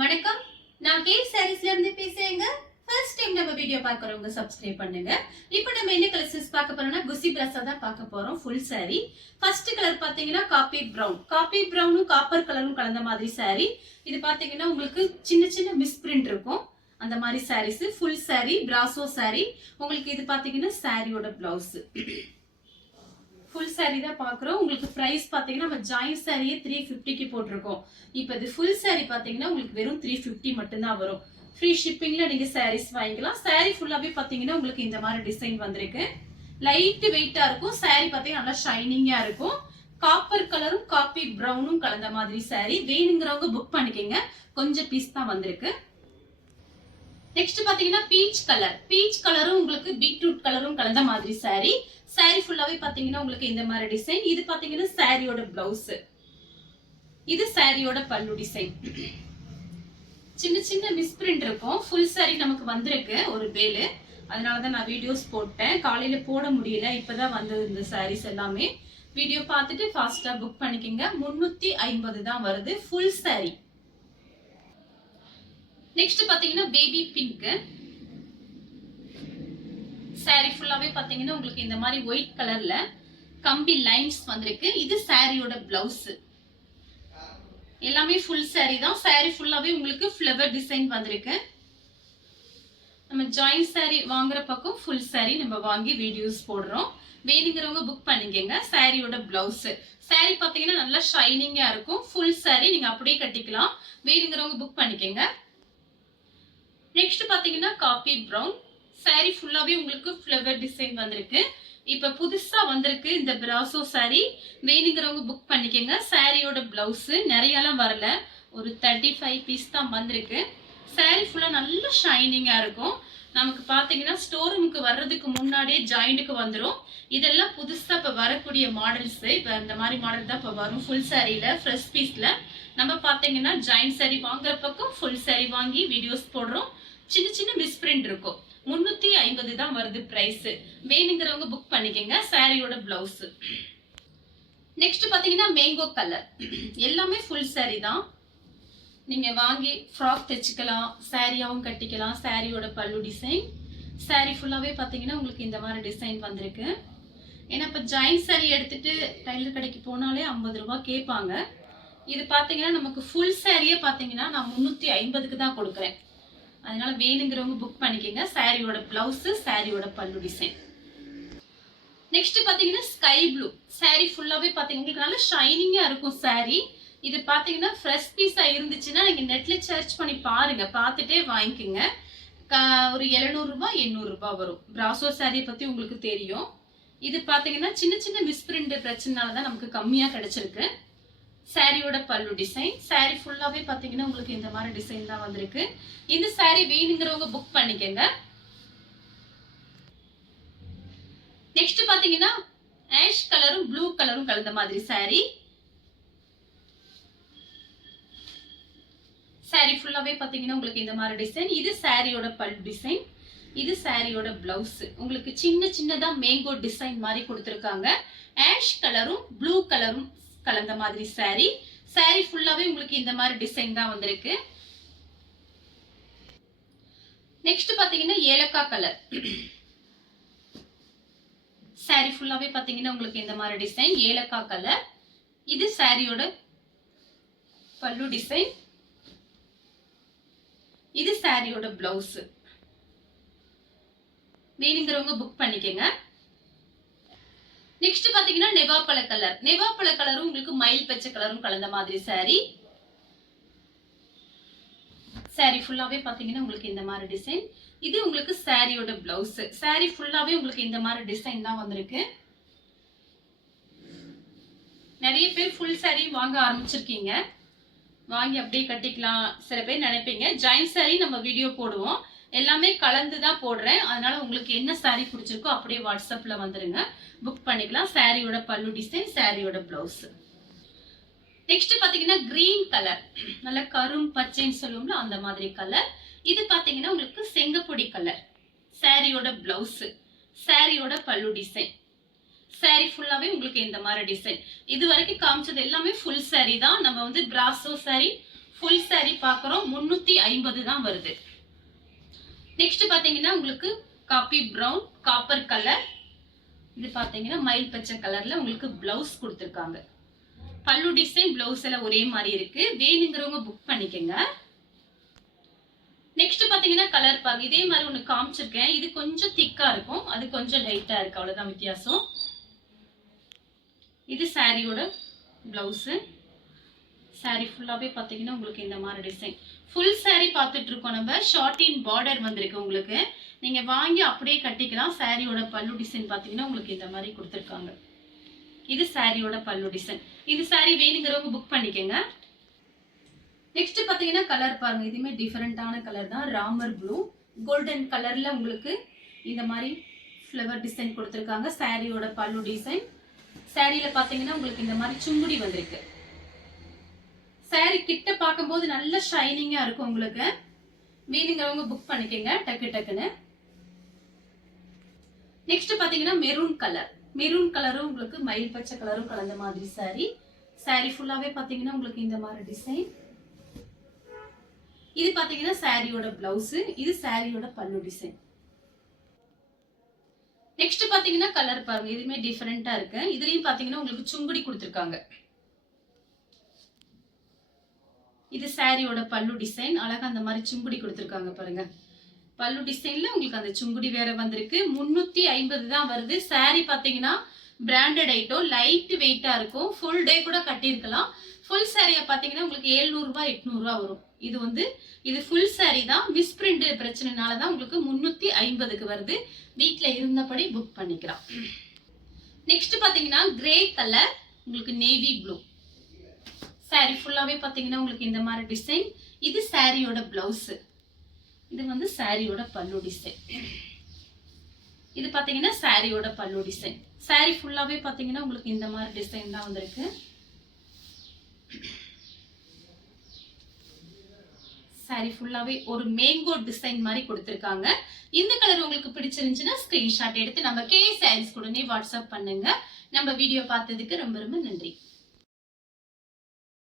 வணக்கம். நான் கேட் சாரீஸ்ல இருந்து பேசுறேங்க. ஃபர்ஸ்ட் டைம் நம்ம வீடியோ பார்க்கறவங்க சப்ஸ்கிரைப் பண்ணுங்க. இப்போ நம்ம என்ன கலெக்ஷன்ஸ் பார்க்க போறோம்னா குசி பிரஸா தான் பார்க்க போறோம். Full saree. ஃபர்ஸ்ட் கலர் பாத்தீங்கன்னா காபி பிரவுன். காபி பிரவுனும் காப்பர் கலரும் கலந்த மாதிரி saree. இது பாத்தீங்கன்னா உங்களுக்கு சின்ன சின்ன மிஸ் பிரிண்ட் இருக்கும். அந்த மாதிரி sarees full saree brasso saree. உங்களுக்கு இது பாத்தீங்கன்னா சாரியோட பிளவுஸ். ஃபுல் saree தான் பார்க்குறோம். உங்களுக்கு பிரைஸ் பாத்தீங்கன்னா நம்ம ஜாயின் சாரியே 350க்கு போட்டிருக்கோம். இப்போ இது ஃபுல் saree பாத்தீங்கன்னா உங்களுக்கு வெறும் 350 மட்டும் தான் வரும். ஃப்ரீ ஷிப்பிங்ல நீங்க sarees வாங்கிக்கலாம். saree ஃபுல்லாவே பாத்தீங்கன்னா உங்களுக்கு இந்த மாதிரி டிசைன் வந்திருக்கு. லைட் வெயிட்டா இருக்கும். saree பாத்தீங்கன்னா நல்லா ஷைனிங்கா இருக்கும். காப்பர் கலரும் காபி பிரவுனும் கலந்த மாதிரி saree. வேணுங்கிறவங்க புக் பண்ணிக்கங்க. கொஞ்சம் பீஸ் தான் வந்திருக்கு. நெக்ஸ்ட் பாத்தீங்கன்னா பீச் கலர். பீச் கலரும் உங்களுக்கு பீட்ரூட் கலரும் கலந்த மாதிரி saree. saree ஃபுல்லாவே பாத்தீங்கன்னா உங்களுக்கு இந்த மாதிரி டிசைன். இது பாத்தீங்கன்னா சாரியோட பிளவுஸ். இது சாரியோட பல்லு டிசைன். சின்ன சின்ன மிஸ் பிரிண்ட் இருக்கும். ஃபுல் saree நமக்கு வந்திருக்கு ஒரு பேலு. அதனால தான் நான் வீடியோஸ் போட்டேன். காலையில போட முடியல. இப்பதான் வந்தது இந்த sarees எல்லாமே. வீடியோ பார்த்துட்டு ஃபாஸ்டா புக் பண்ணிக்கங்க. 350 தான் வருது ஃபுல் saree. நெக்ஸ்ட் பாத்தீங்கன்னா பேபி பிங்க். saree ஃபுல்லாவே பாத்தீங்கன்னா உங்களுக்கு இந்த மாதிரி ஒயிட் கலர்ல கம்பி லைன்ஸ் வந்திருக்கு. இது சாரியோட பிளவுஸ். எல்லாமே ஃபுல் saree தான். saree ஃபுல்லாவே உங்களுக்கு ஃப்ளவர் டிசைன் வந்திருக்கு. நம்ம ஜாயின் saree வாங்குற பக்கம் ஃபுல் saree நம்ம வாங்கி வீடியோஸ் போடுறோம். வேணுங்கிறவங்க புக் பண்ணிக்கங்க. சாரியோட பிளவுஸ். saree பாத்தீங்கன்னா நல்லா ஷைனிங்கா இருக்கும். ஃபுல் saree நீங்க அப்படியே கட்டிக்கலாம். வேணுங்கிறவங்க புக் பண்ணிக்கங்க. நெக்ஸ்ட் பாத்தீங்கன்னா காபி பிரவுன். saree ஃபுல்லாவே உங்களுக்கு ஃப்ளவர் டிசைன் வந்திருக்கு. இப்ப புதுசா வந்திருக்கு இந்த பிராசோ saree. வேணுங்கிறவங்க புக் பண்ணிக்கங்க. சாரியோட பிளவுஸ் நிறையலாம் வரல. ஒரு 35 பீஸ் தான் வந்திருக்கு. saree ஃபுல்லா நல்ல ஷைனிங்கா இருக்கும். நமக்கு பாத்தீங்கன்னா ஸ்டோர் ரூமுக்கு வர்றதுக்கு முன்னாடியே ஜாயிண்ட்டுக்கு வந்துடும். இதெல்லாம் புதுசா இப்ப வரக்கூடிய மாடல்ஸ். இப்ப இந்த மாதிரி மாடல் தான் இப்ப வரும் ஃபுல் சாரியில ஃப்ரெஷ் பீஸ்ல. நம்ம பாத்தீங்கன்னா ஜாயின் saree வாங்குற பக்கம் ஃபுல் saree வாங்கி வீடியோஸ் போடுறோம். சின்ன சின்ன மிஸ் பிரிண்ட் இருக்கும். 350 தான் வருது பிரைஸ். வேணுங்கிறவங்க புக் பண்ணிக்கங்க. சாரியோட பிளவுஸ். நெக்ஸ்ட் பாத்தீங்கன்னா மேங்கோ கலர். எல்லாமே ஃபுல் saree தான். நீங்க வாங்கி ஃப்ராக் தைச்சுக்கலாம். சாரியாவும் கட்டிக்கலாம். சாரியோட பல்லு டிசைன். saree ஃபுல்லாவே பாத்தீங்கன்னா உங்களுக்கு இந்த மாதிரி டிசைன் வந்திருக்கு. ஏன்னா இப்ப ஜாயின் saree எடுத்துட்டு டைலர் கடைக்கு போனாலே 50 ரூபாய் கேட்பாங்க. இது பாத்தீங்கன்னா நமக்கு ஃபுல் சாரியே பாத்தீங்கன்னா நான் 350க்கு தான் கொடுக்குறேன். அதனால வேணுங்கிறவங்க புக் பண்ணிக்கங்க. சாரியோட பிளவுஸ் சாரியோட பல்லு டிசைன். நெக்ஸ்ட் பாத்தீங்கன்னா ஸ்கை ப்ளூ. saree ஃபுல்லாவே பாத்தீங்கன்னா உங்களுக்கு நல்ல ஷைனிங்கா இருக்கும் saree. இது பாத்தீங்கன்னா ஃப்ரெஷ் பீஸா இருந்துச்சுன்னா நீங்க நெட்ல சர்ச் பண்ணி பாருங்க. பார்த்துட்டே வாங்கிக்கோங்க. ஒரு 700 ரூபாய் 800 ரூபாய் வரும். பிராசோ saree பத்தி உங்களுக்கு தெரியும். இது பாத்தீங்கன்னா சின்ன சின்ன மிஸ் பிரிண்ட் பிரச்சனைனாலதான் நமக்கு கம்மியா கிடைச்சிருக்கு. சாரியோட பல்லு டிசைன். saree ஃபுல்லாவே பாத்தீங்கன்னா உங்களுக்கு இந்த மாதிரி டிசைன் தான் வந்திருக்கு. இந்த saree வேணுங்கிறவங்க புக் பண்ணிக்கங்க. நெக்ஸ்ட் பாத்தீங்கன்னா ஆஷ் கலரும் ப்ளூ கலரும் கலந்த மாதிரி saree. saree ஃபுல்லாவே பாத்தீங்கன்னா உங்களுக்கு இந்த மாதிரி டிசைன். இது சாரியோட பல்லு டிசைன். இது சாரியோட பிளவுஸ். உங்களுக்கு சின்ன சின்னதா மேங்கோ டிசைன் மாதிரி கொடுத்திருக்காங்க. ஆஷ் கலரும் ப்ளூ கலரும் கலந்த மாதிரி saree. saree ஃபுல்லாவே உங்களுக்கு இந்த மாதிரி டிசைன் தான் வந்திருக்கு. நெக்ஸ்ட் பாத்தீங்கன்னா ஏலக்காய் கலர். saree ஃபுல்லாவே பாத்தீங்கன்னா உங்களுக்கு இந்த மாதிரி டிசைன் ஏலக்காய் கலர். இது சாரியோட பல்லு டிசைன். இது சாரியோட பிளவுஸ். வேணுங்கிறவங்க புக் பண்ணிக்கங்க. நெக்ஸ்ட் பாத்தீங்கன்னா நெவாப்பழ கலர். நெவாப்பழ கலரும் உங்களுக்கு மயில் பச்சை கலரும் கலந்த மாதிரி saree. saree ஃபுல்லாவே பாத்தீங்கன்னா உங்களுக்கு இந்த மாதிரி டிசைன். இது உங்களுக்கு சாரியோட பிளவுஸ். saree ஃபுல்லாவே உங்களுக்கு இந்த மாதிரி டிசைன் தான் வந்திருக்கு. நிறைய பேர் ஃபுல் saree வாங்க ஆரம்பிச்சிருக்கீங்க. வாங்கி அப்படியே கட்டிக்கலாம். சில பேர் நினைப்பீங்க ஜாயின் saree நம்ம வீடியோ போடுவோம். எல்லாமே கலந்து தான் போடுறேன். அதனால உங்களுக்கு என்ன saree பிடிச்சிருக்கோ அப்படியே வாட்ஸ்அப்ல வந்துருங்க. புக் பண்ணிக்கலாம். சாரியோட பல்லு டிசைன் சாரியோட பிளவுஸ். நெக்ஸ்ட் பாத்தீங்கன்னா கிரீன் கலர். நல்ல கரும் பச்சைன்னு சொல்லுவோம்ல அந்த மாதிரி கலர். இது பாத்தீங்கன்னா உங்களுக்கு செங்கப்பொடி கலர். சாரியோட பிளவுஸ் சாரியோட பல்லு டிசைன். saree ஃபுல்லாவே உங்களுக்கு இந்த மாதிரி டிசைன். இது வரைக்கும் காமிச்சது எல்லாமே ஃபுல் saree தான். நம்ம வந்து பிராசோ saree ஃபுல் saree பார்க்குறோம் 350 தான் வருது. நெக்ஸ்ட் பார்த்தீங்கன்னா உங்களுக்கு காபி ப்ரௌன் காப்பர் கலர். இது பார்த்தீங்கன்னா மயில் பச்சை கலர்ல உங்களுக்கு பிளவுஸ் கொடுத்துருக்காங்க. பல்லு டிசைன் பிளவுஸ் எல்லாம் ஒரே மாதிரி இருக்கு. வேணுங்கிறவங்க புக் பண்ணிக்கங்க. நெக்ஸ்ட் பாத்தீங்கன்னா கலர் பாருங்க. இதே மாதிரி ஒண்ணு காமிச்சிருக்கேன். இது கொஞ்சம் திக்கா இருக்கும், அது கொஞ்சம் லைட்டா இருக்கு, அவ்வளவுதான் வித்தியாசம். இது சாரியோட பிளவுஸ். சாரி ஃபுல்லாவே பாத்தீங்கன்னா உங்களுக்கு இந்த மாதிரி டிசைன். ஃபுல் சாரி பார்த்துட்டு இருக்கோம் நம்ம. ஷார்ட் இன் பார்டர் வந்திருக்கு உங்களுக்கு. நீங்க வாங்கி அப்படியே கட்டிக்கலாம். சாரியோட பல்லு டிசைன் பாத்தீங்கன்னா உங்களுக்கு இந்த மாதிரி கொடுத்துருக்காங்க. இது சாரியோட பல்லு டிசைன். இது சாரி வேணுங்கிறவங்க புக் பண்ணிக்கங்க. நெக்ஸ்ட் பாத்தீங்கன்னா கலர் பாருங்க. இதுமே டிஃபரெண்டான கலர் தான். ராமர் ப்ளூ கோல்டன் கலர்ல உங்களுக்கு இந்த மாதிரி ஃப்ளவர் டிசைன் கொடுத்துருக்காங்க. சாரியோட பல்லு டிசைன். சாரியில பாத்தீங்கன்னா உங்களுக்கு இந்த மாதிரி சுங்குடி வந்திருக்கு. சாரி கிட்ட பார்க்கும்போது நல்ல ஷைனிங்கா இருக்கும் உங்களுக்கு. வேணுங்கிறவங்க புக் பண்ணிக்கங்க டக்கு டக்குன்னு. நெக்ஸ்ட் பாத்தீங்கன்னா மெரூன் கலர். மெரூன் கலரும் உங்களுக்கு மயில் பச்சை கலரும் கலந்த மாதிரி சாரி. சாரி ஃபுல்லாவே பாத்தீங்கன்னா உங்களுக்கு இந்த மாதிரி டிசைன். இது பாத்தீங்கன்னா சாரியோட பிளவுஸ். இது சாரியோட பல்லு டிசைன். நெக்ஸ்ட் பாத்தீங்கன்னா கலர் பாருங்க. இதுமே டிஃபரெண்டா இருக்கு. இதுலயும் பாத்தீங்கன்னா உங்களுக்கு சுங்குடி கொடுத்துருக்காங்க. இது சாரியோட பல்லு டிசைன். அழகா அந்த மாதிரி சுங்குடி கொடுத்துருக்காங்க பாருங்க. பல்லு டிசைன்ல உங்களுக்கு அந்த சுங்குடி வேற வந்திருக்கு. 350 தான் வருது. சாரி பாத்தீங்கன்னா பிராண்டட் ஐட்டம், லைட் வெயிட்டா இருக்கும். ஃபுல் டே கூட கட்டியிருக்கலாம். ஃபுல் சாரியா பாத்தீங்கன்னா உங்களுக்கு 700 ரூபாய் 800 ரூபாய் வரும். இது ஃபுல் சாரி தான். மிஸ் பிரிண்ட் பிரச்சனைனால தான் உங்களுக்கு 350க்கு வருது. வீட்ல இருந்தபடி புக் பண்ணிக்கலாம். நெக்ஸ்ட் பாத்தீங்கன்னா கிரே கலர் உங்களுக்கு நேவி ப்ளூ. சாரி ஃபுல்லாவே பாத்தீங்கன்னா உங்களுக்கு இந்த மாதிரி டிசைன். இது சாரியோட பிளவுஸ். இது வந்து சாரியோட பல்லு டிசைன். இது பாத்தீங்கன்னா சாரியோட பல்லு டிசைன். சாரி ஃபுல்லாவே பாத்தீங்கன்னா உங்களுக்கு இந்த மாதிரி டிசைன் தான் வந்திருக்கு. சாரி ஃபுல்லாவே ஒரு மேங்கோ டிசைன் மாதிரி கொடுத்திருக்காங்க. இந்த கலர் உங்களுக்கு பிடிச்சிருந்துச்சுன்னா ஸ்கிரீன்ஷாட் எடுத்து நம்ம கே சாரீஸ் உடனே வாட்ஸ்அப் பண்ணுங்க. நம்ம வீடியோ பார்த்ததுக்கு ரொம்ப ரொம்ப நன்றி.